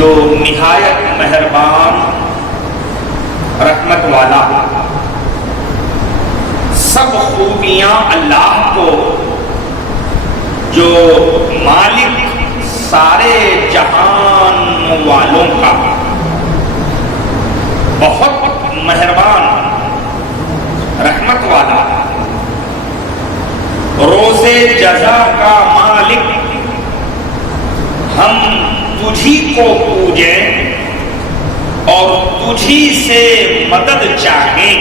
جو نہایت مہربان رحمت والا، سب خوبیاں اللہ کو جو مالک سارے جہان والوں کا، بہت مہربان رحمت والا، روز جزا کا مالک، ہم تجھی کو پوجیں اور تجھی سے مدد چاہیں،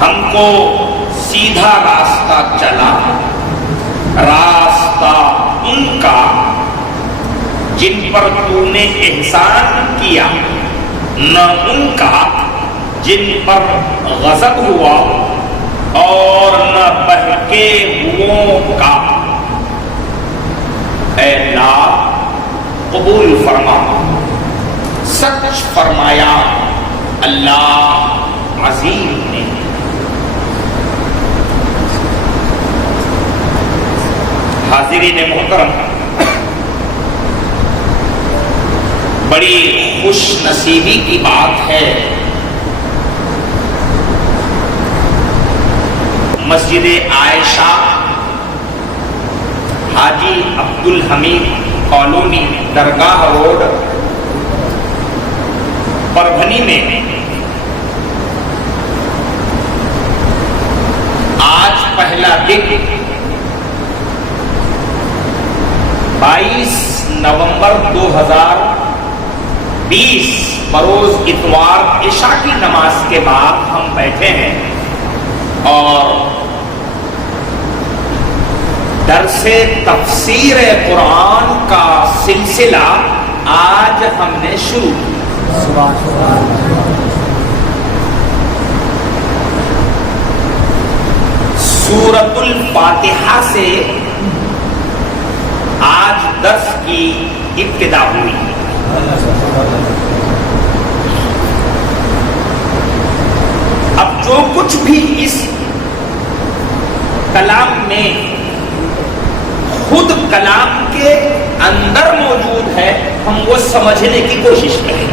ہم کو سیدھا راستہ چلا، راستہ ان کا جن پر تو نے احسان کیا، نہ ان کا جن پر غضب ہوا، اور نہ بہکے ہوئوں کا۔ اے اللہ قبول فرما، سچ فرمایا اللہ عظیم نے۔ حاضرین محترم، بڑی خوش نصیبی کی بات ہے، مسجد عائشہ حاجی عبدالحمید کالونی درگاہ روڈ پربھنی میں آج پہلا دن 22 نومبر 2020 بروز اتوار عشاء کی نماز کے بعد ہم بیٹھے ہیں اور درس تفسیر قرآن کا سلسلہ آج ہم نے شروع کیا۔ سورۃ الفاتحہ سے آج درس کی ابتدا ہوئی۔ اب جو کچھ بھی اس کلام میں خود کلام کے اندر موجود ہے، ہم وہ سمجھنے کی کوشش کریں۔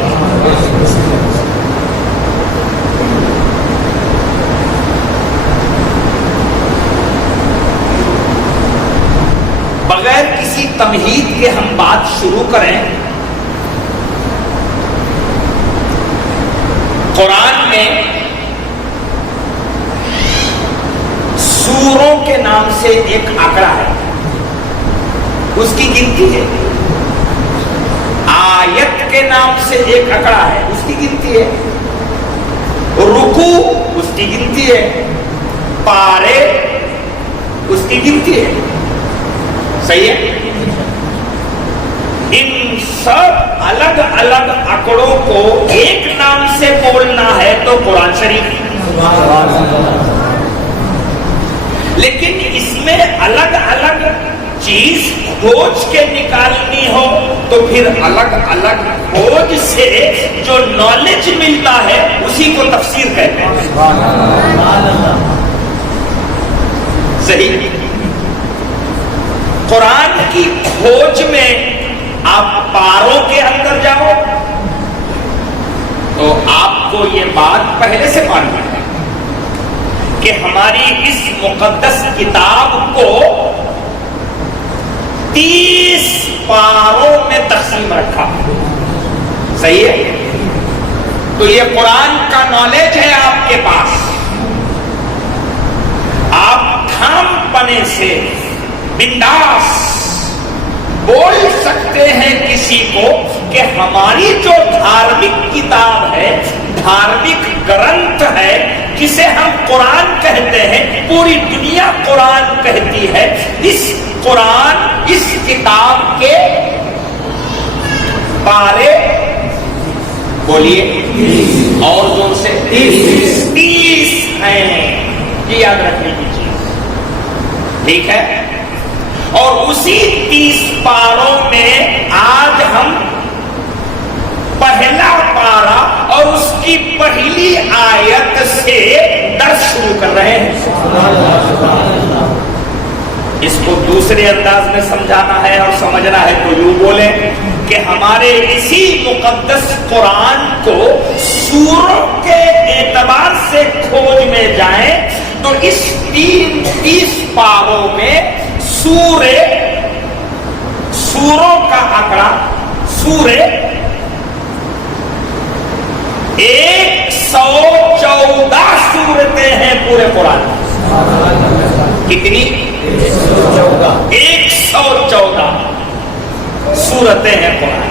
بغیر کسی تمہید کے ہم بات شروع کریں۔ قرآن میں سوروں کے نام سے ایک آنکڑا ہے، اس کی گنتی ہے۔ آیت کے نام سے ایک آنکڑا ہے، اس کی گنتی ہے۔ رکوع اس کی گنتی ہے، پارے اس کی گنتی ہے۔ صحیح ہے؟ ان سب الگ الگ آنکڑوں کو ایک نام سے بولنا ہے تو قرآن شریف، لیکن اس میں الگ الگ چیز کھوج کے نکالنی ہو تو پھر الگ الگ کھوج سے جو نالج ملتا ہے اسی کو تفسیر کہتے ہیں۔ صحیح؟ قرآن کی کھوج میں آپ پاروں کے اندر جاؤ تو آپ کو یہ بات پہلے سے معلوم ہے کہ ہماری اس مقدس کتاب کو 30 پاروں میں تقسیم رکھا۔ صحیح ہے؟ تو یہ قرآن کا نالج ہے آپ کے پاس، آپ تھام پنے سے بنداس بول سکتے ہیں کسی کو کہ ہماری جو دھارمک کتاب ہے، دھارمک گرنتھ ہے، جسے ہم قرآن کہتے ہیں، پوری دنیا قرآن کہتی ہے، اس قرآن اس کتاب کے پارے بولیے اور زور سے 30 ہیں۔ یہ یاد رکھنے کی چیز، ٹھیک ہے؟ اور اسی 30 پاروں میں آج ہم پہلا پارا اور اس کی پہلی آیت سے درس شروع کر رہے ہیں۔ اس کو دوسرے انداز میں سمجھانا ہے اور سمجھنا ہے تو یوں بولیں کہ ہمارے اسی مقدس قرآن کو سوروں کے اعتبار سے کھوج میں جائیں تو اس 30 پاروں میں سوروں کا آنکڑا سورے 114 سورتیں ہیں پورے قرآن میں. کتنی؟ 114 سورتیں ہیں قرآن.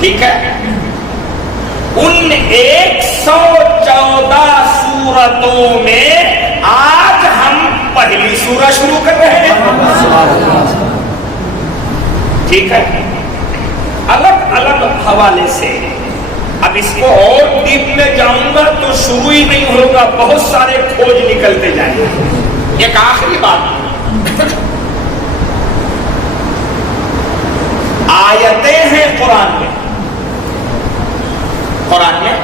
ٹھیک ہے. ان 114 سورتوں میں آج ہم پہلی سورہ شروع کر رہے ہیں. ٹھیک ہے. الگ الگ حوالے سے اب اس کو اور ڈیپ میں جاؤں گا تو شروع ہی نہیں ہوگا, بہت سارے کھوج نکلتے جائیں گے. ایک آخری بات, آیتیں ہیں قرآن میں. قرآن میں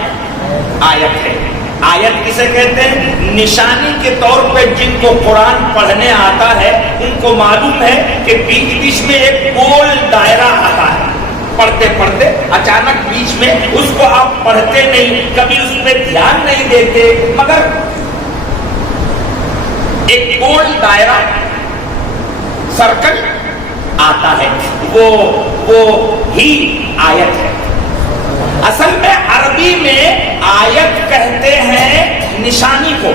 آیت ہے. آیت کسے کہتے ہیں؟ نشانی کے طور پہ جن کو قرآن پڑھنے آتا ہے ان کو معلوم ہے کہ بیچ بیچ میں ایک گول دائرہ آتا ہے. پڑھتے پڑھتے اچانک بیچ میں اس کو آپ پڑھتے نہیں, کبھی اس پہ دھیان نہیں دیتے, مگر ایک گول دائرہ سرکل آتا ہے, وہ ہی آیت ہے. اصل میں عربی میں آیت کہتے ہیں نشانی کو.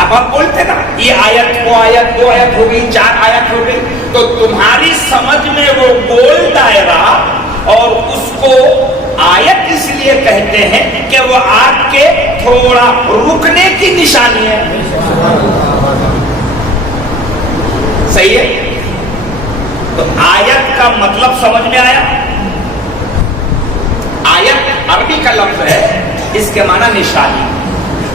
اب آپ بولتے نا یہ آیت, وہ آیت, 2 آیت ہو گئی, 4 آیت ہو گئی, تو تمہاری سمجھ میں وہ گول دائرہ اور اس کو آیت اس لیے کہتے ہیں کہ وہ آپ کے تھوڑا رکنے کی نشانی ہے. صحیح ہے. تو آیت کا مطلب سمجھ میں آیا. آیت عربی کا لفظ ہے, اس کے معنی نشانی.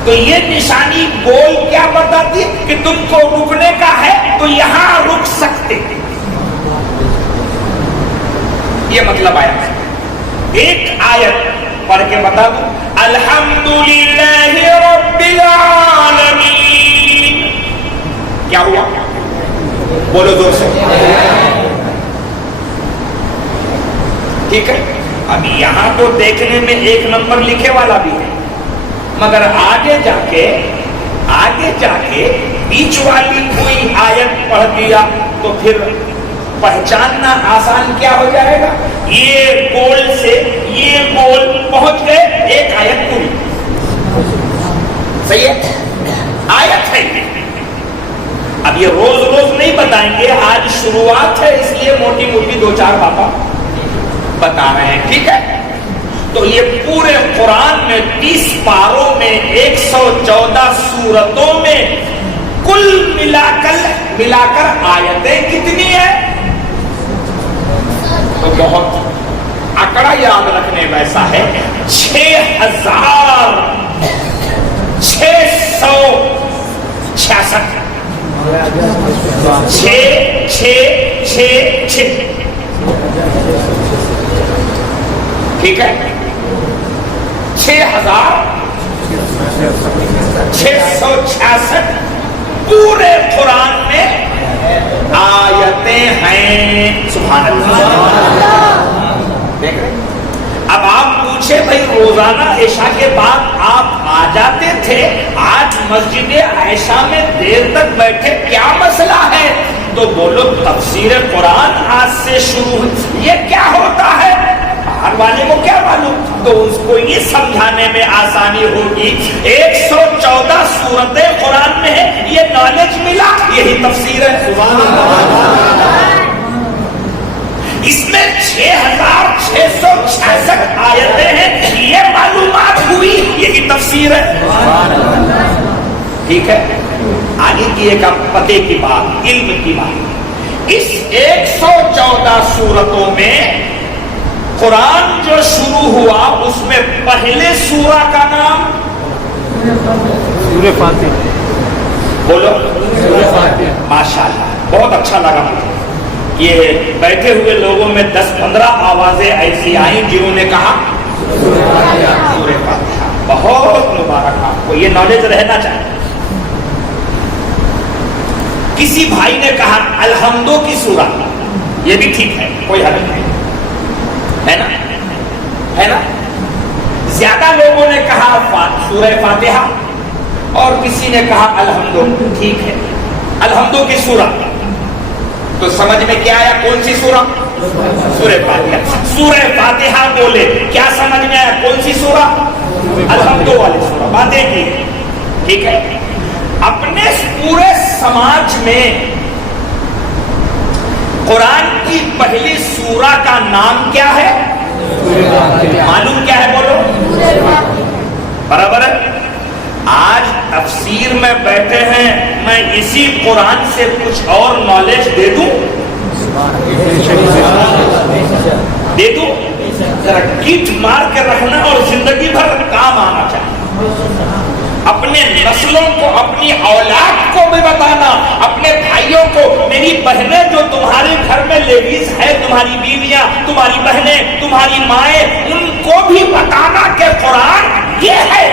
تو یہ نشانی گول کیا بتاتی ہے کہ تم کو رکنے کا ہے تو یہاں رک سکتے. یہ مطلب آیت ہے. ایک آیت پڑھ کے بتا دوں, الحمدللہ رب العالمین. کیا ہوا؟ بولو زور سے. ٹھیک ہے. اب یہاں تو دیکھنے میں 1 نمبر لکھے والا بھی ہے, مگر آگے جا کے بیچ والی کوئی آیت پڑھ دیا تو پھر پہچاننا آسان کیا ہو جائے گا. یہ گول سے یہ گول پہنچ گئے, ایک آیت پوری. صحیح ہے. آیت ہے. اب یہ روز روز نہیں بتائیں گے, آج شروعات ہے اس لیے موٹی موٹی 2-4 باتیں بتا رہے ہیں. ٹھیک ہے. تو یہ پورے قرآن میں 30 پاروں میں 114 سورتوں میں کل ملا کر آیتیں کتنی ہیں؟ تو بہت آنکڑا یاد رکھنے ویسا ہے, 6,666. ٹھیک ہے. 6,666 پورے قرآن میں آیتیں ہیں. سبحان اللہ. دیکھ رہے. اب آپ پوچھے بھائی روزانہ عشاء کے بعد آپ آ جاتے تھے, آج مسجد عائشہ میں دیر تک بیٹھے, کیا مسئلہ ہے؟ تو بولو تفسیر قرآن آج سے شروع. یہ کیا ہوتا ہے باہر والے کو کیا معلوم؟ تو اس کو یہ سمجھانے میں آسانی ہوگی. 114 سورتیں قرآن میں ہے, یہ نالج ملا, یہی تفسیر ہے. سبحان اللہ. اس میں 6,666 آیتیں ہیں, یہ معلومات ہوئی, یہی تفسیر ہے. ٹھیک ہے. آگے کی ایک پتے کی بات, علم کی بات. اس 114 سورتوں میں قرآن جو شروع ہوا اس میں پہلے سورہ کا نام سورہ فاتحہ. بولو سورہ فاتحہ. ماشاءاللہ, بہت اچھا لگا مجھے. یہ بیٹھے ہوئے لوگوں میں 10-15 آوازیں ایسی آئیں جنہوں نے کہا سورہ فاتحہ. بہت مبارک آپ کو, یہ نالج رہنا چاہیے. کسی بھائی نے کہا الحمدو کی سورہ, یہ بھی ٹھیک ہے، کوئی حرج نہیں ہے نا، ہے نا. زیادہ لوگوں نے کہا سورہ فاتحہ اور کسی نے کہا الحمد. ٹھیک ہے، الحمد کی سورہ تو سمجھ میں کیا آیا؟ کون سی سورہ؟ سورہ فاتحہ. سورہ فاتحہ بولے کیا سمجھ میں آیا؟ کون سی سورہ؟ الحمد والی سورہ. باتیں کی ٹھیک ہے. اپنے پورے سماج میں قرآن کی پہلی سورہ کا نام کیا ہے؟ معلوم کیا ہے؟ بولو. برابر ہے. آج تفسیر میں بیٹھے ہیں، میں اسی قرآن سے کچھ اور نالج دے دوں ذرا کیٹ مار کے رکھنا اور زندگی بھر کام آنا چاہیے. اپنے نسلوں کو، اپنی اولاد کو بھی بتانا، اپنے بھائیوں کو، میری بہنیں جو تمہارے گھر میں لیڈیز ہے، تمہاری بیویاں، تمہاری بہنیں، تمہاری مائیں، ان کو بھی بتانا کہ قرآن یہ ہے.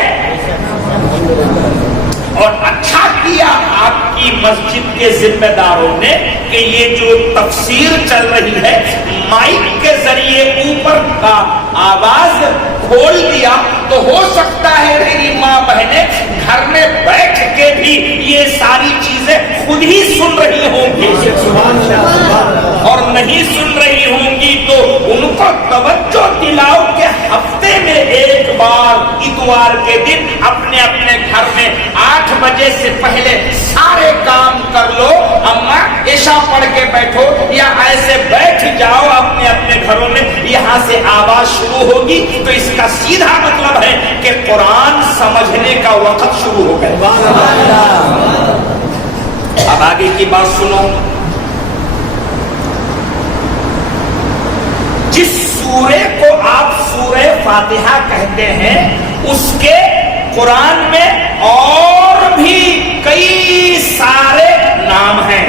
اور اچھا کیا آپ کی مسجد کے ذمہ داروں نے کہ یہ جو تفسیر چل رہی ہے مائک کے ذریعے اوپر کا آواز کھول دیا، تو ہو سکتا ہے میری ماں بہنیں گھر میں بیٹھ کے بھی یہ ساری چیزیں خود ہی سن رہی ہوں گی، اور نہیں سن رہی ہوں گی تو ان کو توجہ دلاؤ کہ ہفتے میں ایک بار اتوار کے دن اپنے اپنے گھر میں 8 بجے سے پہلے سارے کام کر لو. اماں عشاء پڑھ کے بیٹھو یا ایسے بیٹھ جاؤ اپنے اپنے گھروں میں، یہاں سے آواز شروع ہوگی تو اس کا سیدھا مطلب ہے کہ قرآن سمجھنے کا وقت شروع ہو گیا. اب آگے کی بات سنو. جس سورے کو آپ سورہ فاتحہ کہتے ہیں اس کے قرآن میں اور بھی کئی سارے نام ہیں.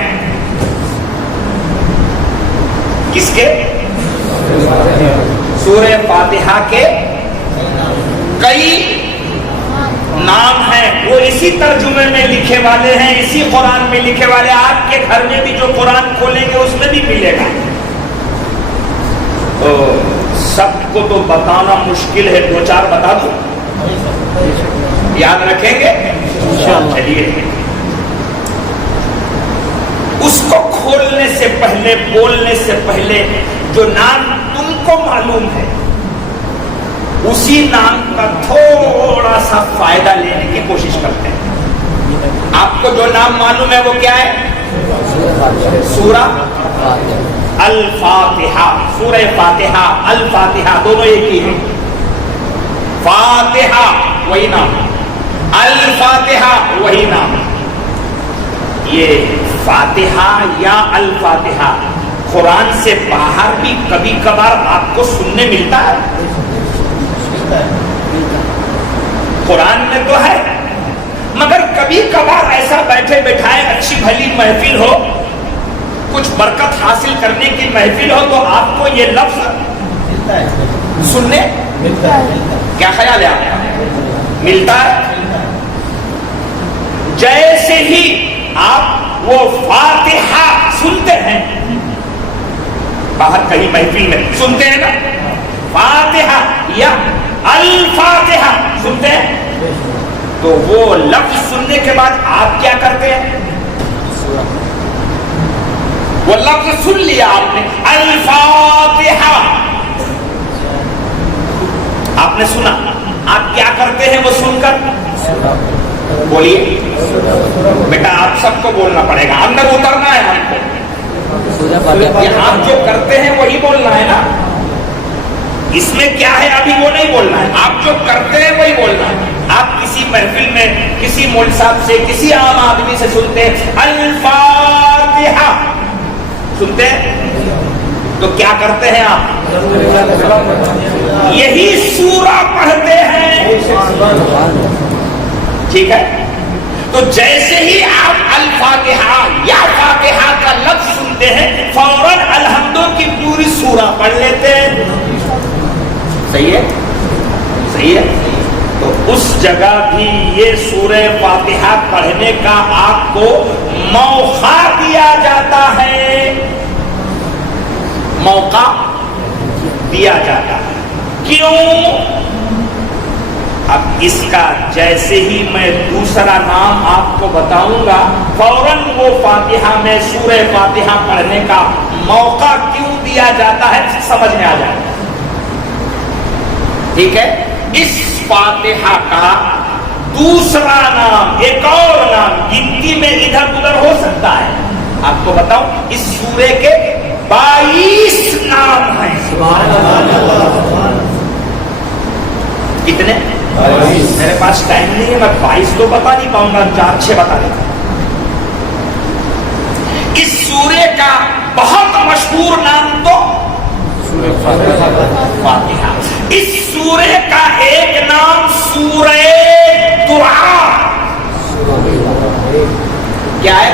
کس کے؟ سورہ فاتحہ کے کئی نام ہیں. وہ اسی ترجمے میں لکھے والے ہیں، اسی قرآن میں لکھے والے. آپ کے گھر میں بھی جو قرآن کھولیں گے اس میں بھی ملے گا. تو سب کو تو بتانا مشکل ہے، 2-4 بتا دو. یاد رکھیں گے؟ چلیے. اس کو کھولنے سے پہلے، بولنے سے پہلے جو نام تم کو معلوم ہے اسی نام کا تھوڑا سا فائدہ لینے کی کوشش کرتے ہیں. آپ کو جو نام معلوم ہے وہ کیا ہے؟ سورہ الفاتحہ. سورہ فاتحہ، الفاتحہ دونوں ایک ہی ہیں. فاتحہ وہی نام، الفاتحہ وہی نام. یہ فاتحہ یا الفاتحہ قرآن سے باہر بھی کبھی کبھار آپ کو سننے ملتا ہے. قرآن میں تو ہے، مگر کبھی کبھار ایسا بیٹھے بیٹھائے اچھی بھلی محفل ہو، کچھ برکت حاصل کرنے کی محفل ہو تو آپ کو یہ لفظ سننے کیا خیال ہے آپ کا؟ ملتا ہے. جیسے ہی آپ وہ فاتحہ سنتے ہیں، باہر کہیں محفل میں سنتے ہیں نا، فاتحہ یا الفاتحہ سنتے ہیں، تو وہ لفظ سننے کے بعد آپ کیا کرتے ہیں؟ وہ لفظ سن لیا آپ نے، الفاتحہ آپ نے سنا، آپ کیا کرتے ہیں وہ سن کر؟ بولیے بیٹا، آپ سب کو بولنا پڑے گا، اندر اترنا ہے ہم کو. یہ آپ جو کرتے ہیں وہی بولنا ہے نا. اس میں کیا ہے ابھی وہ نہیں بولنا ہے، آپ جو کرتے ہیں وہی بولنا ہے. آپ کسی محفل میں کسی مول صاحب سے، کسی عام آدمی سے سنتے ہیں الفاتحہ، سنتے ہیں تو کیا کرتے ہیں آپ؟ یہی سورہ پڑھتے ہیں. ٹھیک ہے. تو جیسے ہی آپ الفاتحہ یا فاتحہ کا لفظ سنتے ہیں فوراً الحمد کی پوری سورہ پڑھ لیتے ہیں. صحیح ہے؟ صحیح ہے. تو اس جگہ بھی یہ سورہ فاتحہ پڑھنے کا آپ کو موقع دیا جاتا ہے. موقع دیا جاتا ہے. کیوں؟ اب اس کا جیسے ہی میں دوسرا نام آپ کو بتاؤں گا فوراً وہ فاتحہ میں سورہ فاتحہ پڑھنے کا موقع کیوں دیا جاتا ہے سمجھ میں آ جائے گا. ٹھیک ہے. اس فاتحہ کا دوسرا نام ایک اور نام گنتی میں ادھر ادھر ہو سکتا ہے. آپ کو بتاؤں اس سورے کے 22 نام ہیں. کتنے؟ میرے پاس ٹائم نہیں ہے, میں 22 تو بتا نہیں پاؤں گا, 4-6 بتا دیتا ہوں. اس سورے کا بہت مشہور نام تو فاتحہ. اس سورے کا ایک نام سورہ دعا. کیا ہے؟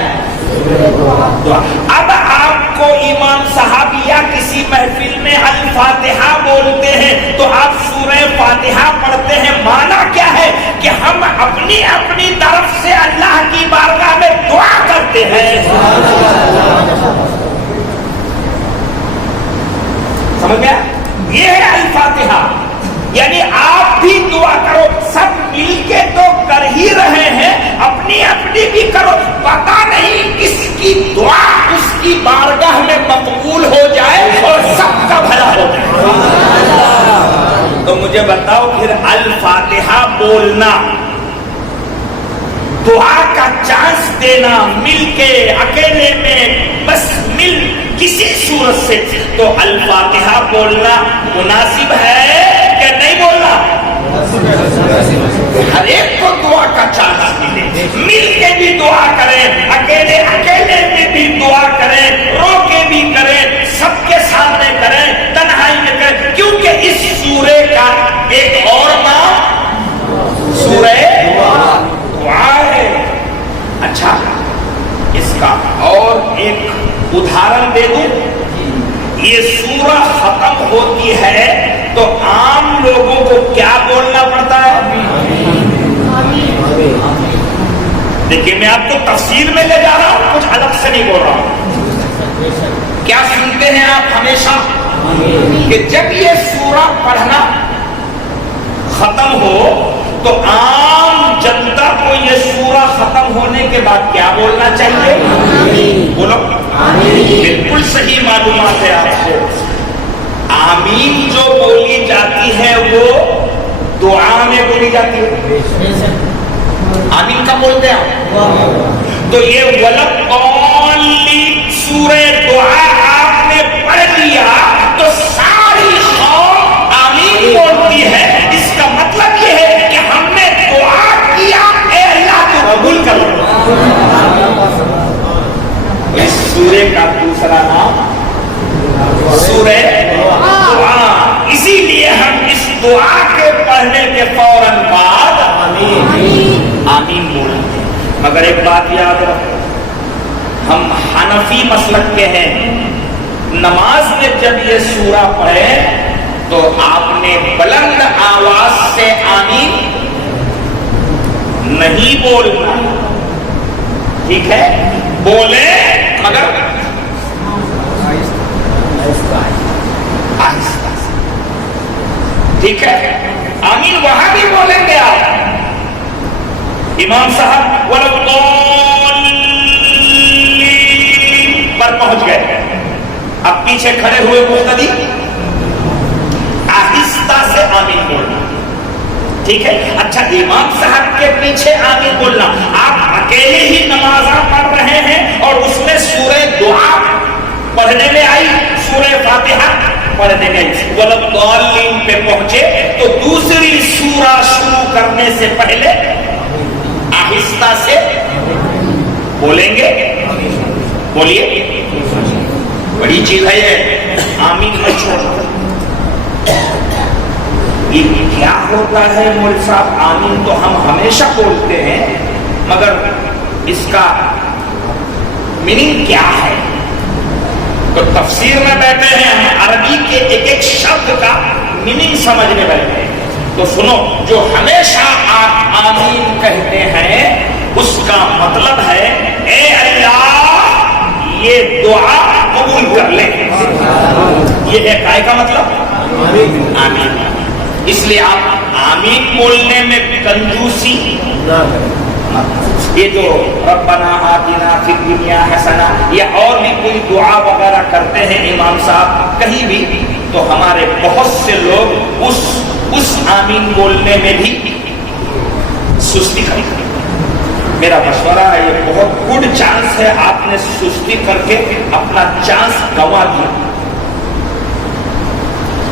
دعا. اب آپ کو امام صاحب یا کسی محفل میں الفاتحہ بولتے ہیں تو آپ سورہ فاتحہ پڑھتے ہیں, مانا کیا ہے کہ ہم اپنی اپنی طرف سے اللہ کی بارگاہ میں دعا کرتے ہیں. سمجھ گیا؟ یہ ہے الفاتحہ. یعنی آپ بھی دعا کرو, سب مل کے تو کر ہی رہے ہیں, اپنی اپنی بھی کرو. پتا نہیں کس کی دعا اس کی بارگاہ میں مقبول ہو جائے اور سب کا بھلا ہو جائے. تو مجھے بتاؤ پھر الفاتحہ بولنا, دعا کا چانس دینا, مل کے اکیلے میں بس مل کسی صورت سے, تو الفاتحہ بولنا مناسب ہے کہ نہیں بولنا؟ ہر ایک کو دعا کا چانس ملے, مل کے بھی دعا کریں, اکیلے میں بھی دعا کریں, رو کے بھی کریں, سب کے سامنے کریں, تنہائی میں کریں. کیونکہ اس سورے کا ایک اور نام سورہ دعا ہے. اچھا, اس کا اور ایک ادھارن دے دوں. یہ سورہ ختم ہوتی ہے تو عام لوگوں کو کیا بولنا پڑتا ہے؟ دیکھیے میں آپ کو تفسیر میں لے جا رہا ہوں, کچھ الگ سے نہیں بول رہا ہوں. کیا سنتے ہیں آپ ہمیشہ کہ جب یہ سورہ پڑھنا ختم ہو تو عام جنتا کو یہ سورہ ختم ہونے کے بعد کیا بولنا چاہیے؟ بولو. بالکل صحیح معلومات ہے آپ کو. آمین جو بولی جاتی ہے وہ دعا میں بولی جاتی ہے. آمین کا بولتے ہیں آپ. تو یہ وَلَضَّالِّينَ سورہ دعا آپ نے پڑھ لیا تو ساری قوم آمین بولتی ہے. اس کا مطلب یہ ہے کہ ہم نے دعا کیا, اے اللہ تو قبول کر لو. اس سورے کا دوسرا نام سورہ دعا. اسی لیے ہم اس دعا کے پڑھنے کے فوراً بعد آمین بولتے ہیں. مگر ایک بات یاد رکھو, ہم حنفی مسلک کے ہیں. نماز میں جب یہ سورہ پڑھے تو آپ نے بلند آواز سے آمین نہیں بولنا. ٹھیک ہے, بولے مگر آہستہ. ٹھیک ہے, آمین وہاں بھی بولیں گے آپ. امام صاحب وَلَضَّالِّينَ پر پہنچ گئے, اب پیچھے کھڑے ہوئے مقتدی آہستہ سے آمین بولنا. ٹھیک ہے. اچھا, امام صاحب کے پیچھے آمین بولنا, آپ اکیلے ہی نمازاں پڑھ رہے ہیں اور اس میں سورہ دعا پڑھنے میں آئی, سورہ فاتحہ پڑھنے میں آئی, وَلَضَّالِّينَ پہ پہنچے تو دوسری سورہ شروع کرنے سے پہلے آہستہ سے بولیں گے. بولیے, بڑی چیز ہے یہ آمین میں چھوڑنا. یہ کیا ہوتا ہے مولوی صاحب؟ آمین تو ہم ہمیشہ بولتے ہیں, مگر اس کا میننگ کیا ہے؟ تو تفسیر میں بیٹھے ہیں, ہم عربی کے ایک ایک شبد کا میننگ سمجھنے بیٹھے ہیں. تو سنو, جو ہمیشہ آپ آمین کہتے ہیں اس کا مطلب ہے اے اللہ یہ دعا قبول کر لے. یہ ہے کائے کا مطلب آمین. اس لیے آپ آمین بولنے میں کنجوسی، یہ جو ربنا آتنا فی الدنیا حسنہ یا اور بھی کوئی دعا وغیرہ کرتے ہیں امام صاحب کہیں بھی، تو ہمارے بہت سے لوگ اس آمین بولنے میں بھی سستی کرتے ہیں. میرا مشورہ ہے، یہ بہت گڈ چانس ہے، آپ نے سستی کر کے اپنا چانس گنوا دیا.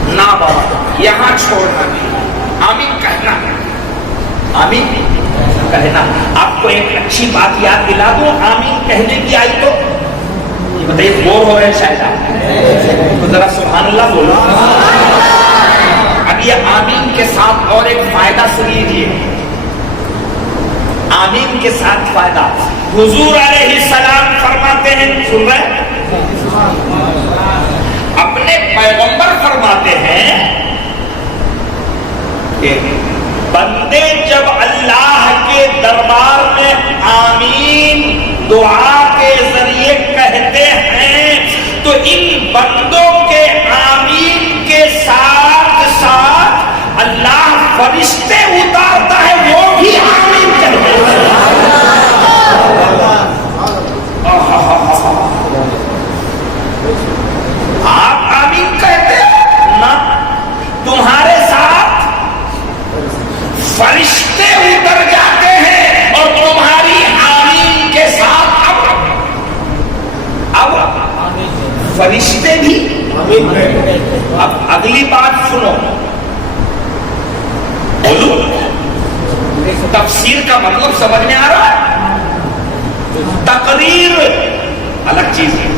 نہ بابا یہاں چھوڑنا نہیں، آمین کہنا، آمین کہنا. آپ کو ایک اچھی بات یاد دلا دوں، آمین کہنے کی آئی تو یہ بتائیے بور ہو رہے ہیں شاید آپ تو ذرا سبحان اللہ بولو. اب یہ آمین کے ساتھ اور ایک فائدہ سن لیجیے. آمین کے ساتھ فائدہ حضور علیہ السلام فرماتے ہیں، سن رہے اپنے پیغمبر فرماتے ہیں کہ بندے جب اللہ کے دربار میں آمین دعا کے ذریعے کہتے ہیں تو ان بندوں کے آمین کے ساتھ ساتھ اللہ فرشتے اتارتا ہے، وہ بھی آمین کہتے ہیں. آپ آمین کہتے ہیں نا، تمہارے ساتھ فرشتے اتر جاتے ہیں اور تمہاری آمین کے ساتھ اب فرشتے بھی. اب اگلی بات سنو، بولو تفسیر کا مطلب سمجھ میں آ رہا ہے؟ تقریر الگ چیز ہے،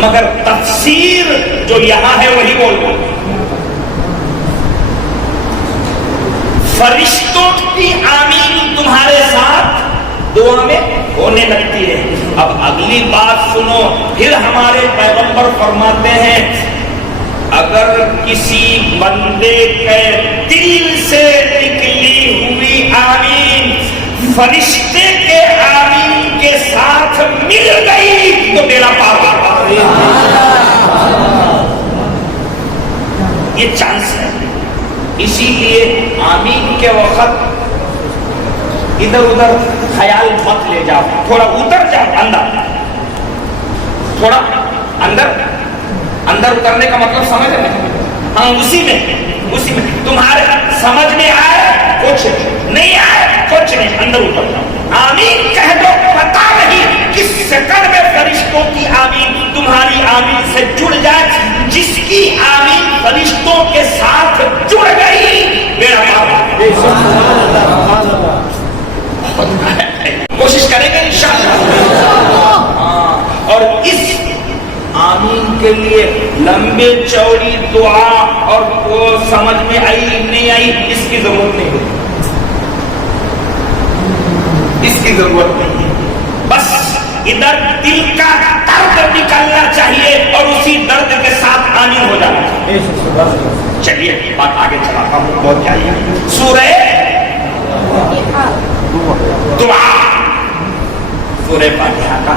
مگر تفسیر جو یہاں ہے وہی بولو. فرشتوں کی آمین تمہارے ساتھ دعا میں ہونے لگتی ہے. اب اگلی بات سنو، پھر ہمارے پیغمبر فرماتے ہیں اگر کسی بندے کے دل سے نکلی ہوئی آمین فرشتے کے آمین کے ساتھ مل گئی تو میرا پاک. یہ چانس ہے. اسی لیے آمین کے وقت ادھر ادھر خیال مت لے جاؤ، تھوڑا اتر جاؤ اندر، تھوڑا اندر اترنے کا مطلب سمجھ رہے ہیں؟ ہاں اسی میں تمہارے سمجھ میں آئے کچھ نہیں آئے کچھ نہیں، اندر اتر جاؤ. آمین کہہ دو، پتا نہیں کس سیکنڈ میں فرشتوں کی آمین تمہاری آمین سے جڑ جائے. جس کی آمین فرشتوں کے ساتھ جڑ گئی میرا کوشش کریں گے انشاءاللہ. اور اس آمین کے لیے لمبے چوڑی دعا اور وہ سمجھ میں آئی نہیں آئی اس کی ضرورت نہیں ہے، اس کی ضرورت نہیں ہے. بس ادھر دل کا درد نکلنا چاہیے اور اسی درد کے ساتھ آمین ہو جانا چاہیے. چلیے بات آگے چلاتا ہوں، بہت چاہیے. سورہ دعا، سورہ فاتحہ کا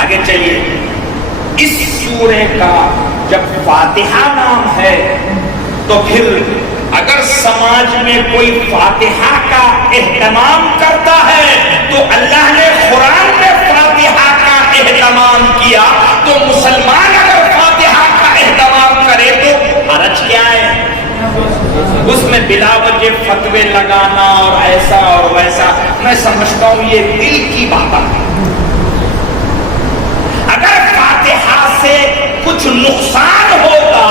آگے چلیے. اس سورے کا جب فاتحہ نام ہے تو پھر اگر سماج میں کوئی فاتحہ کا اہتمام کرتا ہے تو اللہ نے قرآن میں فاتحہ کا اہتمام کیا، تو مسلمان اگر فاتحہ کا اہتمام کرے تو حرج کیا ہے؟ اس میں بلا وجہ فتوے لگانا اور ایسا اور ویسا، میں سمجھتا ہوں یہ دل کی بات ہے. اگر فاتحہ سے کچھ نقصان ہوگا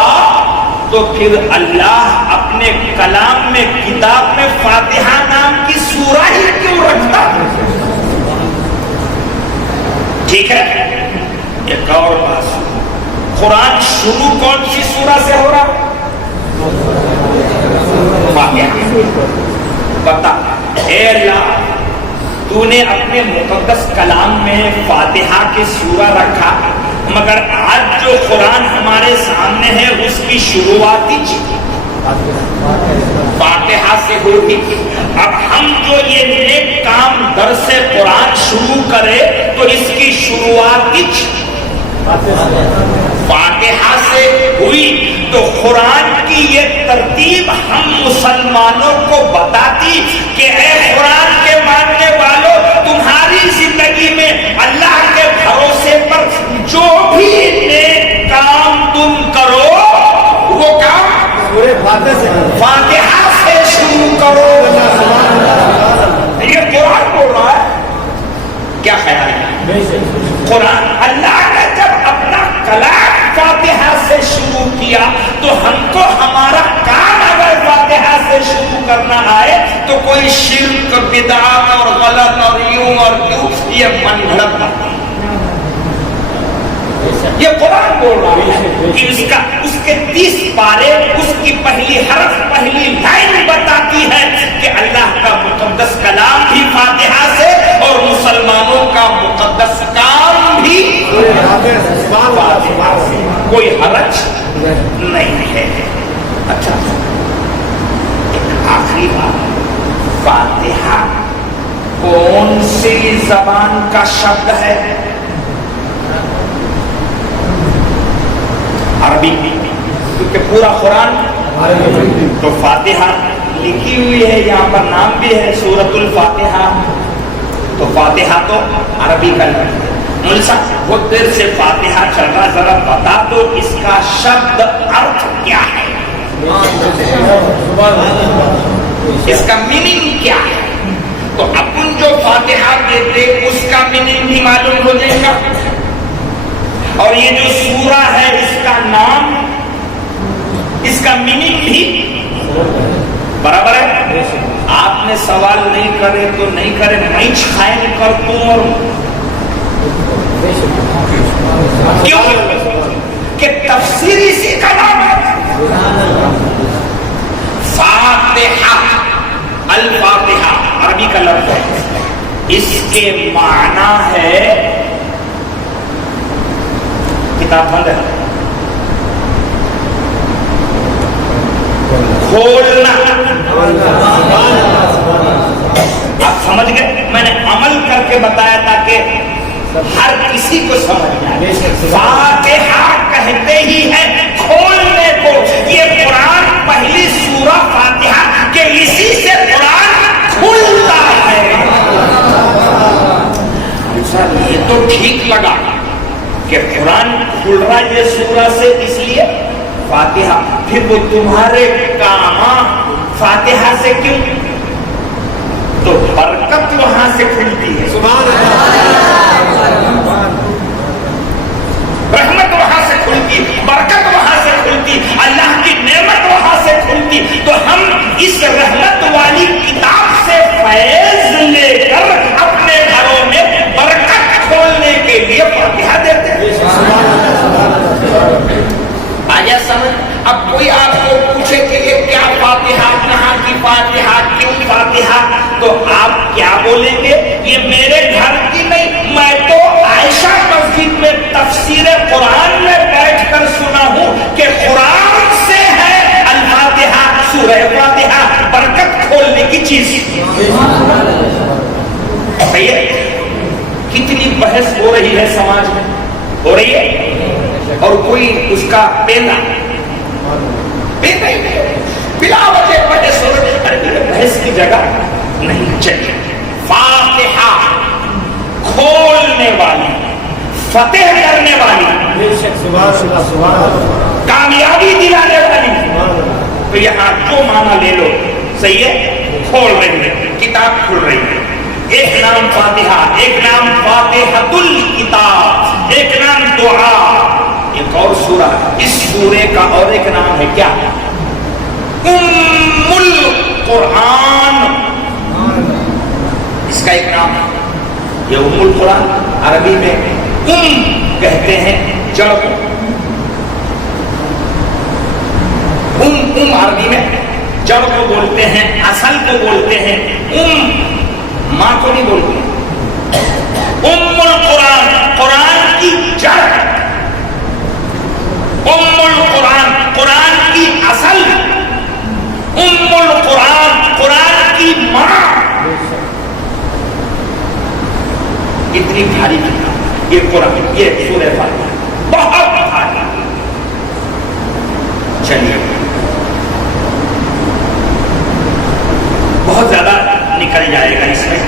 تو پھر اللہ اپنے کلام میں کتاب میں فاتحہ نام کی سورہ ہی کیوں رکھتا؟ ٹھیک ہے. ایک اور بات، قرآن شروع کون سی سورہ سے ہو رہا؟ فاتحہ. بتا اے اللہ، تو نے اپنے مقدس کلام میں فاتحہ کی سورہ رکھا، مگر آج جو قرآن ہمارے سامنے ہے اس کی شروعاتی فاتحہ سے ہوتی. اب ہم جو یہ نیک کام درس قرآن شروع کرے تو اس کی شروعاتی فاتحہ سے ہوئی تو قرآن کی یہ ترتیب ہم مسلمانوں کو بتاتی کہ اے قرآن کے ماننے والوں، تمہاری زندگی میں اللہ کے بھروسے پر جو بھی نیک کام تم کرو وہ کام فاتحہ سے شروع کرو۔ یہ قرآن بول رہا ہے، کیا خیال ہے؟ قرآن اللہ نے جب اپنا کلام فاتحہ سے شروع کیا تو ہم کو ہمارا کام اگر فاتحہ سے شروع کرنا آئے تو کوئی شرک، بدعت اور غلط اور یوں اور یوں یہ من گھڑت بات، یہ قرآن بول رہا ہے کہ اس کے 30 پارے اس کی پہلی حرف پہلی لائن بتاتی ہے کہ اللہ کا مقدس کلام بھی فاتحہ سے اور مسلمانوں کا مقدس کام بھی فاتحہ سے، کوئی حرج نہیں ہے۔ اچھا، ایک آخری بات، فاتحہ کون سی زبان کا شبد ہے؟ عربی، کیونکہ پورا قرآن تو فاتحہ لکھی ہوئی ہے، یہاں پر نام بھی ہے سورۃ الفاتحہ، تو فاتحہ تو عربی کا لفظ ہے۔ مول صاحب بہت دیر سے فاتحہ چل رہا، ذرا بتا دو اس کا شبد ارتھ کیا ہے، اس کا میننگ کیا ہے؟ تو اپن جو فاتحہ دیتے اس کا میننگ بھی معلوم ہو جائے گا، اور یہ جو سورہ ہے اس کا نام، اس کا میننگ بھی برابر ہے۔ آپ نے سوال نہیں کرے تو نہیں کرے، میں چھائیں کر دوں، اور کیوں کہ تفسیر اسی کا نام ہے فاتحہ، الفاتحہ عربی کا لفظ ہے، اس کے معنی ہے، کتاب بند ہے، کھولنا۔ آپ سمجھ گئے؟ میں نے عمل کر کے بتایا تاکہ ہر کسی کو سمجھ آئے۔ فاتحہ کہتے ہی ہے کھولنے کو، یہ قرآن پہلی سورہ فاتحہ کہ اسی سے قرآن کھلتا ہے۔ یہ تو ٹھیک لگا کہ قرآن کھل رہا ہے یہ سورہ سے، اس لیے فاتحہ، پھر وہ تمہارے کام فاتحہ سے کیوں؟ تو برکت وہاں سے کھلتی ہے، رحمت وہاں سے کھلتی، برکت وہاں سے کھلتی، اللہ کی نعمت وہاں سے کھلتی، تو ہم اس رحمت والی کتاب سے فیض لے کر اپنے گھروں میں برکت کھولنے کے لیے فاتحہ دیتے ہیں۔ آیا سمجھ؟ اب کوئی آپ کو پوچھے کہ یہ کیا فاتحہ، کہاں کی فاتحہ، کیوں فاتحہ، تو آپ کیا بولیں گے؟ یہ میرے گھر کی نہیں، میں تو عائشہ مسجد میں تفسیر قرآن میں بیٹھ کر سنا ہوں کہ قرآن سے ہے الفاتحہ، سورہ فاتحہ برکت کھولنے کی چیز۔ کتنی بحث ہو رہی ہے سماج میں، ہو رہی ہے، اور کوئی اس کا پیدا بلا وجہ بحث ہو رہی ہے، بحث کی جگہ نہیں چاہیے۔ فاتحہ کھولنے والی، فتح کرنے والی، کامیابی دلانے والی، تو یہاں جو معنی لے لو صحیح ہے، کھول رہی ہے، کتاب کھل رہی ہے۔ ایک نام فاتحہ، ایک نام فاتحۃ الکتاب، ایک نام دعا، ایک اور سورہ، اس سورے کا اور ایک نام ہے کیا؟ ام القرآن، اس کا ایک نام ہے، یہ ام القرآن عربی میں کہتے ہیں جڑ کو، عربی میں جڑ کو بولتے ہیں، اصل کو بولتے ہیں، ماں کو نہیں بولتے۔ ام القرآن قرآن کی جڑ، ام القرآن قرآن کی اصل، ام القرآن قرآن کی ماں۔ اتنی بھاری کتاب یہ قرآن، یہ سورہ فاتحہ، بہت بھاری. چلیے بہت زیادہ نکل جائے گا اس میں.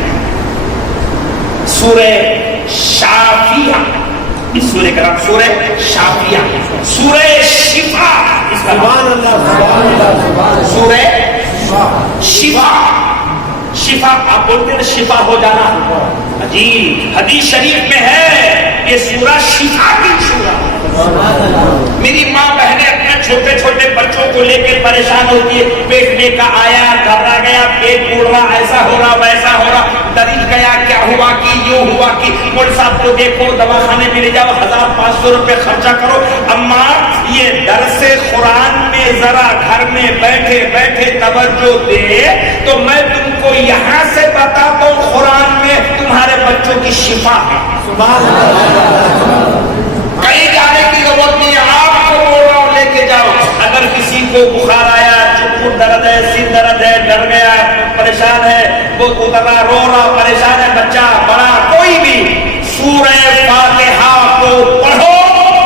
سورہ شافیہ، اس سورہ کا نام سورہ شافیہ، سورہ شفا اس کا نام، سورہ شفا. شفا آپ بولتے ہیں شفا ہو جانا، جی حدیث شریف میں ہے یہ سورہ شفا کی سورہ. میری ماں بہنیں اپنے چھوٹے چھوٹے بچوں کو لے کے پریشان ہوتی ہے، پیٹ میں کا آیا، گھبرا گیا، پیٹ پھوڑ رہا، ایسا ہو رہا ویسا ہو رہا، ڈر گیا، کیا ہوا کہ یوں ہوا کہ مول صاحب کو دیکھو، دوا خانے میں لے جاؤ، 1500 روپے خرچہ کرو. اماں یہ درس قرآن میں ذرا گھر میں بیٹھے بیٹھے توجہ دے تو میں تم کو یہاں سے بتاتا ہوں قرآن میں تمہارے بچوں کی شفا ہے. کہیں جانے کی ضرورت نہیں ہے، آپ کو بول رہا ہوں لے کے جاؤ. اگر کسی کو بخار آیا، چکر درد ہے، سر درد ہے، ڈر گیا، پریشان ہے، وہ اتر رہا، رو رہا، پریشان ہے، بچہ بڑا کوئی بھی، سورہ فاتحہ کو پڑھو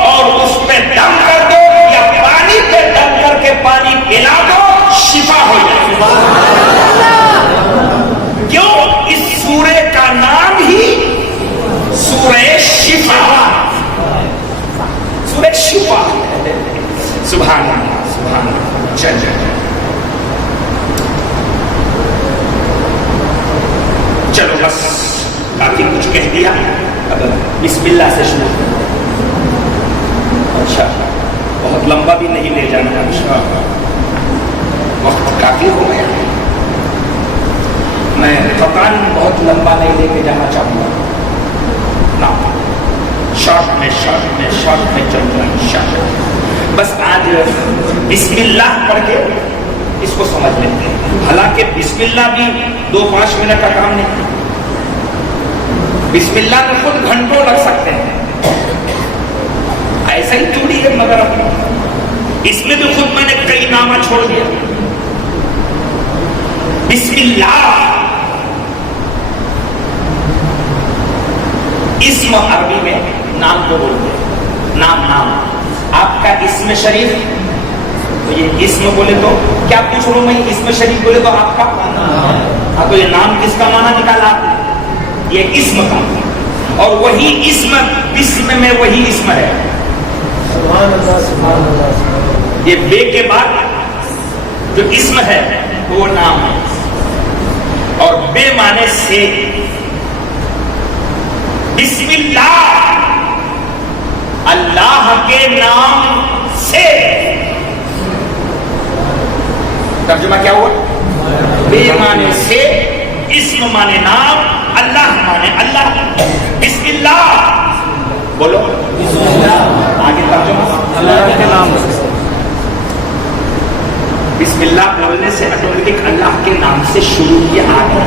اور اس پہ دم کر دو یا پانی پہ دم کر کے پانی پلا دو، شفا ہو جائے. کیوں؟ اس سورہ کا نام ہی سورہ شفا، سورہ شفا. سبحان اللہ سبحان اللہ. چل چلو بس کافی کچھ کہہ دیا، اب بسم اللہ سے شروع. اچھا بہت لمبا بھی نہیں لے جانا، اچھا وقت کافی ہو گیا. میں قطعاً بہت لمبا نہیں لے کے جانا چاہوں گا، نا شارٹ میں چل رہا ہے. بس آج بسم اللہ پڑھ کے اس کو سمجھ لیتے ہیں. حالانکہ بسم اللہ بھی 2-5 منٹ کا کام نہیں، بسم اللہ میں خود گھنٹوں لگ سکتے ہیں. ایسا ہی چوڑی ہے مگر اس میں بھی خود میں نے کئی نامہ چھوڑ دیا. بسم اللہ اسم عربی میں نام کو بولتے ہیں، نام. آپ کا اسم شریف، تو یہ اسم بولے تو کیا پوچھ رہا ہوں میں، اسم شریف بولے تو آپ کا تو یہ نام کس کا معنی نکالا؟ یہ اسم کا. اور وہی اسم میں وہی اسم ہے. یہ بے کے بعد جو اسم ہے وہ نام ہے. اور بے معنی سے. بسم اللہ اللہ کے نام سے. ترجمہ کیا ہوا؟ بے معنی سے، اسم معنی نام، اللہ معنی اللہ. بسم اللہ بولو، آگے ترجمہ اللہ کے نام سے. بسم اللہ بولنے سے آٹومیٹک اللہ کے نام سے شروع کیا آگے.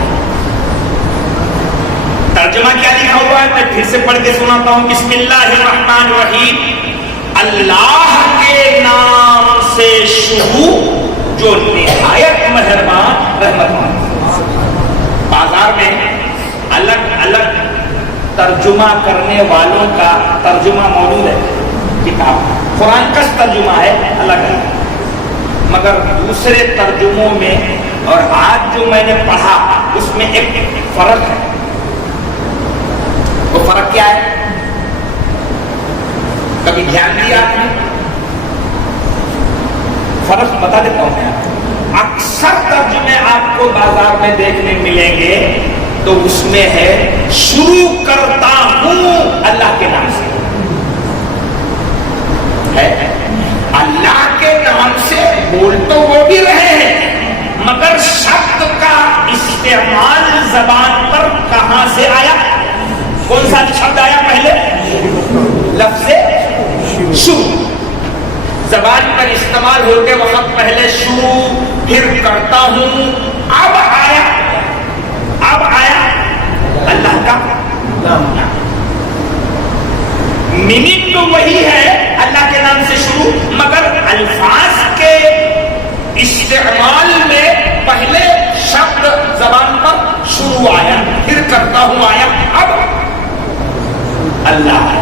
ترجمہ کیا لکھا ہوا ہے میں پھر سے پڑھ کے سناتا ہوں. بسم اللہ الرحمن الرحیم، اللہ کے نام سے شروع جو نہایت مہربان رحمت. بازار میں الگ الگ ترجمہ کرنے والوں کا ترجمہ موجود ہے. کتاب قرآن کا ترجمہ ہے الگ الگ، مگر دوسرے ترجموں میں اور آج جو میں نے پڑھا اس میں ایک فرق ہے. وہ فرق کیا ہے؟ کبھی دھیان دیا آپ نے؟ فرق بتا دیتا ہوں میں. اکثر ترجمے آپ کو بازار میں دیکھنے ملیں گے تو اس میں ہے شروع کرتا ہوں اللہ کے نام سے. ہے اللہ کے نام سے بول تو وہ بھی رہے ہیں، مگر شبد کا استعمال زبان پر کہاں سے آیا؟ کون سا شبد آیا پہلے؟ لفظ شروع. زبان پر استعمال ہوتے وقت پہلے شروع، پھر کرتا ہوں، اب آیا اللہ کا نام. میننگ تو وہی ہے اللہ کے نام سے شروع، مگر الفاظ کے استعمال میں پہلے شبد زبان پر شروع آیا، پھر کرتا ہوں آیا، اب اللہ ہے.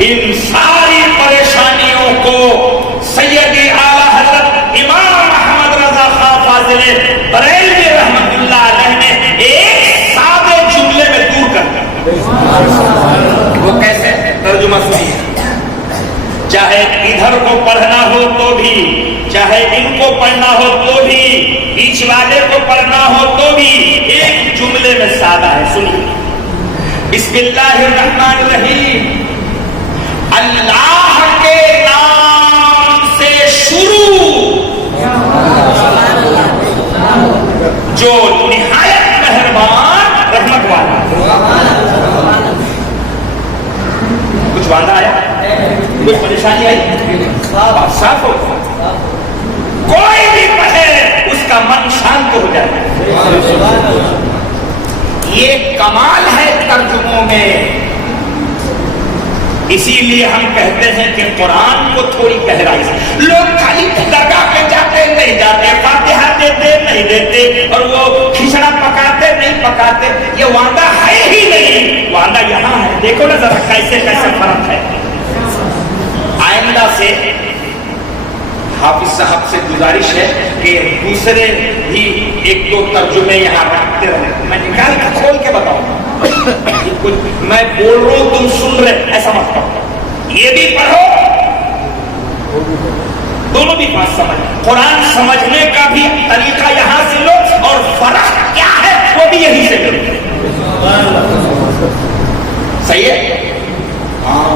ان ساری پریشانیوں کو سید اعلی حضرت امام احمد رضا خان فاضل بریلوی رحمت اللہ علیہ نے ایک سادے جملے میں دور کر دیا. وہ کیسے؟ ترجمہ سنیے. چاہے ادھر کو پڑھنا ہو تو بھی، چاہے ان کو پڑھنا ہو تو بھی، بیچ والے کو پڑھنا ہو تو بھی، ایک جملے میں سادہ ہے. سنیے. بسم اللہ الرحمن الرحیم. اللہ کے نام سے شروع جو نہایت مہربان رحمت والا. کچھ وعدہ آیا؟ کوئی پریشانی آئی؟ بات صاف ہو. کوئی بھی پڑھے اس کا من شانت ہو جائے. یہ کمال ہے ترجموں میں. اسی لیے ہم کہتے ہیں کہ قرآن کو تھوڑی گہرائی سے. لوگ خالی درگاہ پہ جاتے نہیں جاتے، فاتحہ دیتے نہیں دیتے، اور وہ کھچڑا پکاتے نہیں پکاتے. یہ وعدہ ہے ہی نہیں. وعدہ یہاں ہے. دیکھو نا ذرا کیسے کیسے فرق ہے. آئندہ سے حافظ صاحب سے گزارش ہے کہ دوسرے بھی ایک دو ترجمے یہاں رکھتے رہے. میں نکال کے کھول کے بتاؤں. میں بول رہا ہوں تم سن رہے، ایسا مت کرو. یہ بھی پڑھو، دونوں بھی بات سمجھ. قرآن سمجھنے کا بھی طریقہ یہاں سے لو، اور فرق کیا ہے وہ بھی یہی سے لو. صحیح ہے؟ ہاں.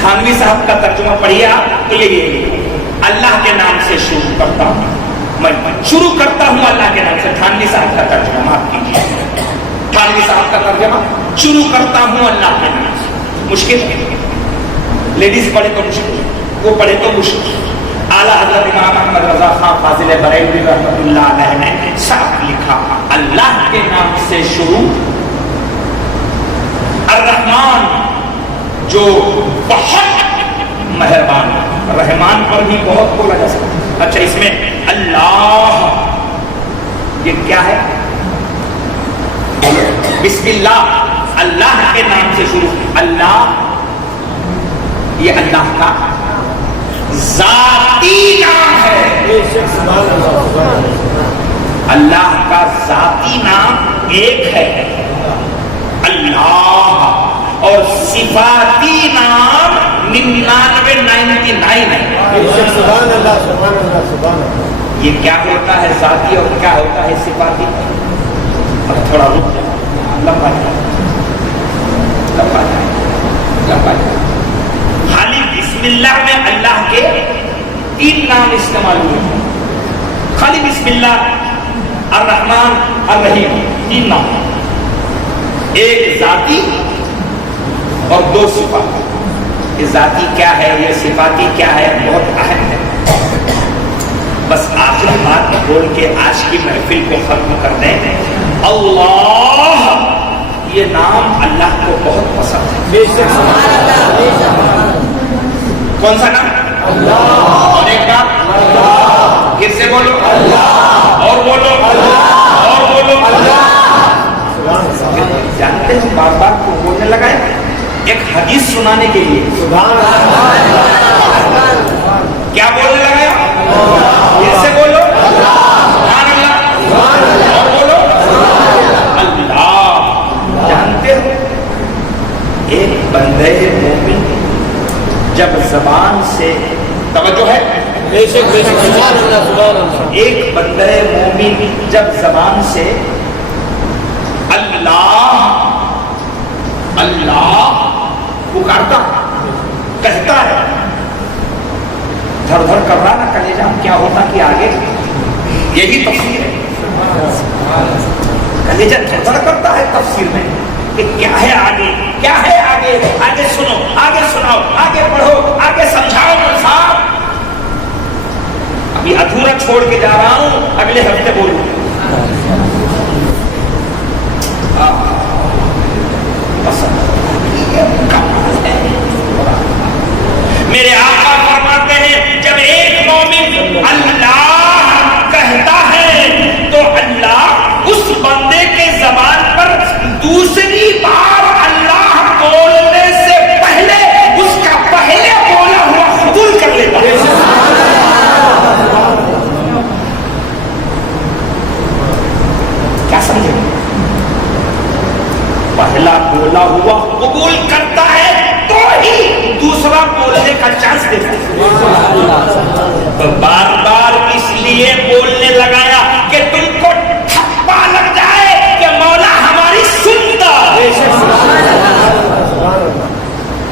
تھانوی صاحب کا ترجمہ پڑھیے آپ تو یہی: اللہ کے نام سے شروع کرتا ہوں. میں شروع کرتا ہوں اللہ کے نام سے. تھانوی صاحب کا ترجمہ معاف کیجیے. تھانوی صاحب کا ترجمہ شروع کرتا ہوں اللہ کے نام سے. مشکل. لیڈیز پڑھے تو مشکل، وہ پڑھے تو مشکل. اعلیٰ حضرت امام احمد رضا خان فاضل بریلوی رحمۃ اللہ علیہ نے صاف لکھا: اللہ کے نام سے شروع. الرحمن جو بہت مہربان ہے. رحمان پر بھی بہت بولا جا سکتا ہے. اچھا، اس میں اللہ یہ کیا ہے؟ بسم اللہ. اللہ کے نام سے شروع. اللہ یہ اللہ کا ذاتی نام ہے. اللہ کا ذاتی نام ایک ہے اللہ، اور صفاتی نام 99 ہے. سبحان اللہ سبحان اللہ سبحان اللہ. یہ کیا ہوتا ہے ذاتی اور کیا ہوتا ہے صفاتی؟ اب تھوڑا رک جائے، لمبا جائے. خالی بسم اللہ میں اللہ کے 3 نام استعمال ہوئے. خالی بسم اللہ، الرحمن، الرحیم، 3 نام. ایک ذاتی اور 2 صفاتی. یہ ذاتی کیا ہے، یہ صفاتی کیا ہے، بہت اہم ہے. بس آخری بات بول کے آج کی محفل کو ختم کر دیں. اللہ یہ نام اللہ کو بہت پسند ہے. کون سا نام؟ اللہ. اور ایک بار اللہ، پھر سے بولو اللہ، اور بولو اللہ، اور بولو اللہ. جانتے ہیں بار بار کو بولنے لگا ہے ایک حدیث سنانے کے لیے. کیا بولنے لگا ہے؟ پھر سے بولو سبحان اللہ، اور بولو اللہ. جانتے ہو ایک بندے مومن جب زبان سے توجہ ہے، ایک بندے مومن جب زبان سے اللہ اللہ پکارتا کہتا ہے، دھڑ دھڑ کر رہا نا کلیجہ، کیا ہوتا کہ آگے یہی تفسیر ہے. کلیجہ دھڑ دھڑ کرتا ہے تفسیر میں کہ کیا ہے آگے، کیا ہے آگے. آگے سنو، آگے سناؤ، آگے پڑھو، آگے سمجھاؤ. صاحب ابھی ادھورا چھوڑ کے جا رہا ہوں، اگلے ہفتے بولوں. میرے آقا فرماتے ہیں جب ایک مومن اللہ کہتا ہے تو اللہ اس بندے کے زبان پر دوسری بار اللہ بولنے سے پہلے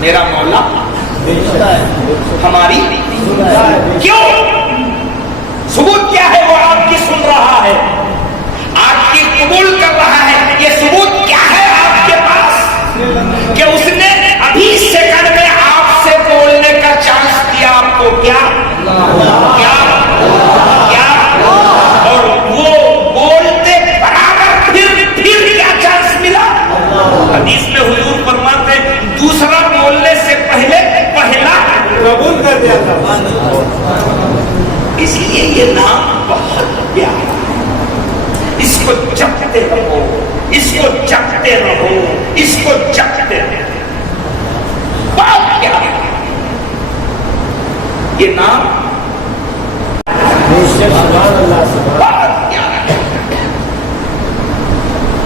میرا مولا ہماری کیوں؟ ثبوت کیا ہے؟ وہ آپ کی سن رہا ہے، آپ کی قبول کر رہا ہے. یہ ثبوت کیا ہے آپ کے پاس کہ اس نے ابھی سیکنڈ میں آپ سے بولنے کا چانس دیا آپ کو؟ کیا کیا کیا؟ اور وہ بولتے برابر پھر کیا چانس ملا؟ حدیث میں حضور فرماتے دوسرا بولنے سے پہلے پہلا قبول کر دیا تھا. اس لیے یہ نام بہت پیارا ہے. اس کو جپتے رہو، اس کو جپتے رہو، اس کو جپتے رہو. بہت پیارا ہے یہ نام، سبحان اللہ سبحان. بہت پیارا ہے.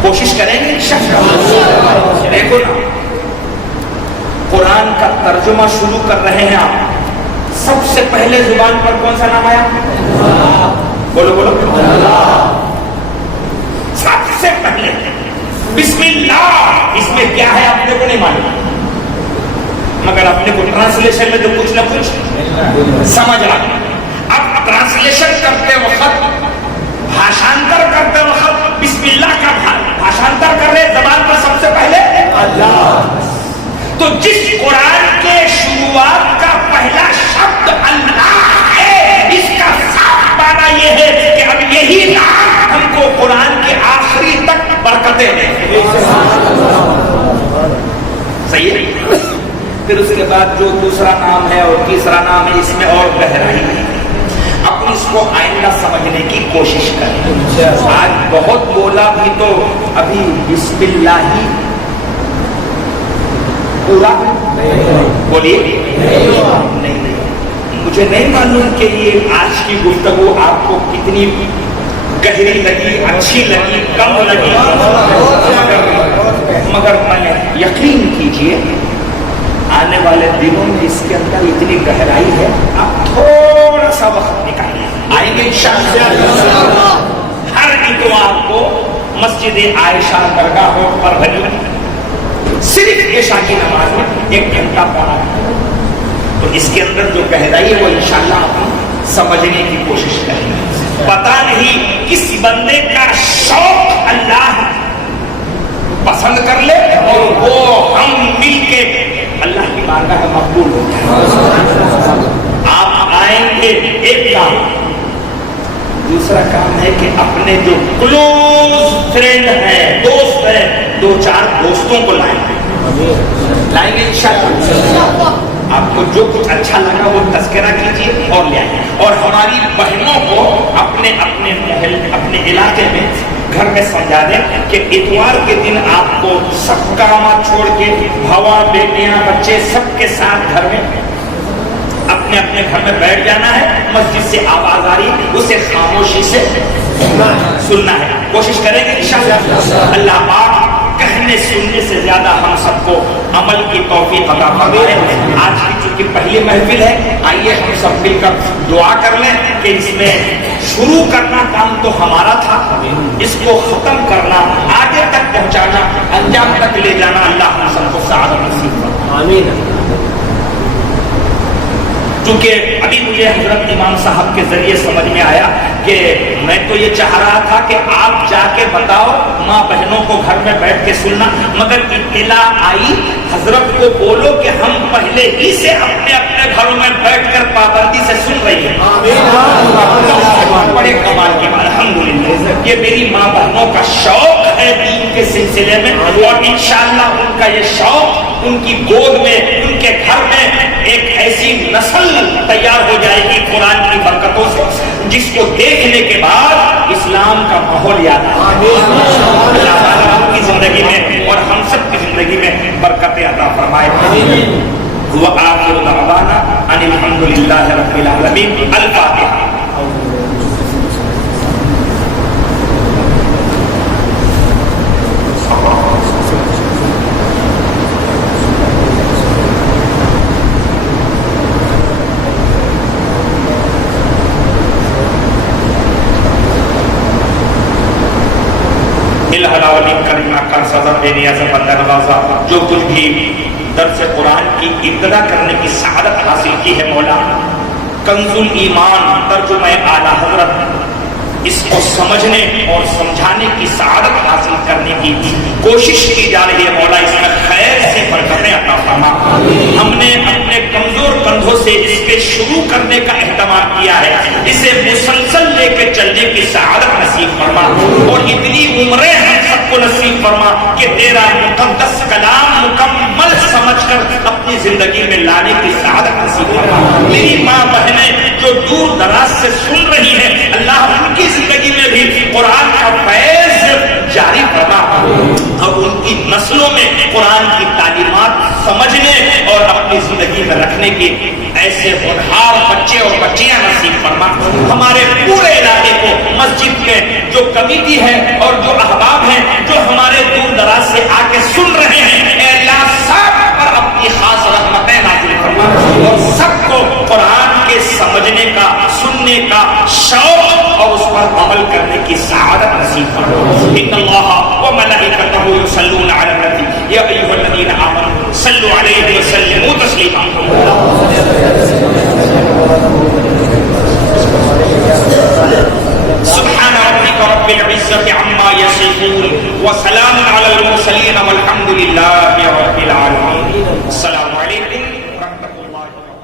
کوشش کریں گے انشاءاللہ. دیکھو نا، قرآن کا ترجمہ شروع کر رہے ہیں آپ، سب سے پہلے زبان پر کون سا نام آیا؟ بولو بولو. سب سے پہلے بسم اللہ. اس میں کیا ہے اپنے کو نہیں معلوم، مگر اپنے کو ٹرانسلیشن میں تو کچھ نہ کچھ سمجھ رہا. اب ٹرانسلیشن کرتے وقت، بھاشانتر کرتے وقت بسم اللہ کا بھاشانتر کر رہے زبان پر سب سے پہلے اللہ. تو جس قرآن کے شروعات کا پہلا شبد اللہ ہے، اس کا صاف معنی یہ ہے کہ اب یہی نام ہم کو قرآن کے آخری تک برکتیں دے. صحیح ہے. پھر اس کے بعد جو دوسرا نام ہے اور تیسرا نام ہے، اس میں اور گہرائی ہے. اب اس کو آئندہ سمجھنے کی کوشش کریں. آج بہت بولا بھی تو ابھی بسم اللہ ہی پورا بولیے نہیں. مجھے نہیں معلوم کہ یہ آج کی گفتگو آپ کو کتنی گہری لگی، اچھی لگی، کم لگی، مگر میں یقین کیجئے آنے والے دنوں میں اس کے اندر اتنی گہرائی ہے. آپ تھوڑا سا وقت نکالیے، آئیں گے انشاءاللہ. ہر اتوار کو مسجد عائشہ درگاہ پر بھری صرف عشاء کی نماز میں 1 گھنٹہ پڑھا ہے. تو اس کے اندر جو گہرائی ہے وہ انشاءاللہ آپ سمجھنے کی کوشش کریں گے. پتا نہیں کس بندے کا شوق اللہ پسند کر لے اور وہ ہم مل کے اللہ کی بارگاہ میں مقبول ہو جائے. آپ آئیں گے ایک کام، دوسرا کام ہے کہ اپنے جو کلوز فرینڈ ہیں، دوست ہیں، 2-4 دوستوں کو لائیں گے انشاءاللہ. آپ کو جو کچھ اچھا لگا وہ تذکرہ کیجیے اور لے آئیے. اور ہماری بہنوں کو اپنے اپنے محل، اپنے علاقے میں گھر میں سمجھا دیں کہ اتوار کے دن آپ کو سب کامات چھوڑ کے بھوا، بیٹیاں، بچے سب کے ساتھ گھر میں اپنے اپنے گھر میں بیٹھ جانا ہے. مسجد سے آواز آ رہی اسے خاموشی سے سننا ہے. کوشش کریں گے انشاءاللہ. اللہ پاک کہنے سننے سے زیادہ ہم سب کو عمل کی توفیق عطا فرمائے. آج کی چونکہ پہلی محفل ہے، آئیے ہم سب مل کر دعا کر لیں کہ اس میں شروع کرنا کام تو ہمارا تھا، اس کو ختم کرنا، آگے تک پہنچانا، انجام تک لے جانا اللہ ہم سب کو سعادت نصیب فرمائے. آمین. چونکہ ابھی مجھے حضرت امام صاحب کے ذریعے سمجھ میں آیا کہ میں تو یہ چاہ رہا تھا کہ آپ جا کے بتاؤ ماں بہنوں کو گھر میں بیٹھ کے سننا، مگر اطلاع آئی حضرت کو بولو کہ ہم پہلے ہی سے اپنے اپنے گھروں میں بیٹھ کر پابندی سے سن رہی ہیں. بڑے کمال کی بات. الحمدللہ یہ میری ماں بہنوں کا شوق ہے دین کے سلسلے میں، اور انشاءاللہ ان کا یہ شوق ان کی گود میں، ان کے گھر میں ایک ایسی نسل تیار ہو جائے گی قرآن کی برکتوں سے، جس کو دیکھنے کے بعد اسلام کا ماحول یاد آئے. اللہ تعالیٰ آپ کی زندگی میں اور ہم سب کی زندگی میں برکتیں عطا فرمائے. وآخر دعوانا ان الحمد للہ رب العالمین. الفاتحہ. جو کچھ بھی درس قرآن کی ابتدا کرنے کی سعادت حاصل کی ہے مولا. کنز الایمان ترجمہ اعلیٰ حضرت، اس کو سمجھنے اور سمجھانے کی سعادت حاصل کرنے کی کوشش کی جا رہی ہے مولا. اس میں خیر سے برکتیں عطا فرما. ہم نے اپنے کمزور کندھوں سے اس کے شروع کرنے کا اہتمام کیا ہے، اسے مسلسل لے کے چلنے کی سعادت نصیب فرما، اور اتنی عمریں ہم سب کو نصیب فرما کہ تیرا مقدس کلام مکمل سمجھ کر اپنی زندگی میں لانے کی سعادت نصیب فرما. میری ماں بہنیں جو دور دراز سے سن رہی ہیں، اللہ ان کی زندگی میں بھی قرآن کا فیض جاری فرما، اور ان کی نسلوں میں قرآن کی تعلیمات سمجھنے اور اپنی زندگی میں رکھنے کے ایسے ہونہار بچے اور بچیاں نصیب فرما. ہمارے پورے علاقے کو مسجد میں جو کمیٹی ہے اور جو احباب ہیں جو ہمارے دور دراز سے آ کے سن رہے ہیں، اے اللہ سب پر اپنی خاص رحمتیں نازل فرما، اور سب کو قرآن کے سمجھنے کا، سننے کا شوق اور اس پر عمل کرنے کی سعادت نصیب فرما. ان اللہ وملائکتہ یصلون علی النبی یا ایھا الذین آمنوا صلوا علیہ وسلموا تسلیما. سبحان ربک رب العزة عما یصفون وسلام علی المرسلین والحمد للہ رب العالمین. السلام علیکم ورحمۃ اللہ وبرکاتہ.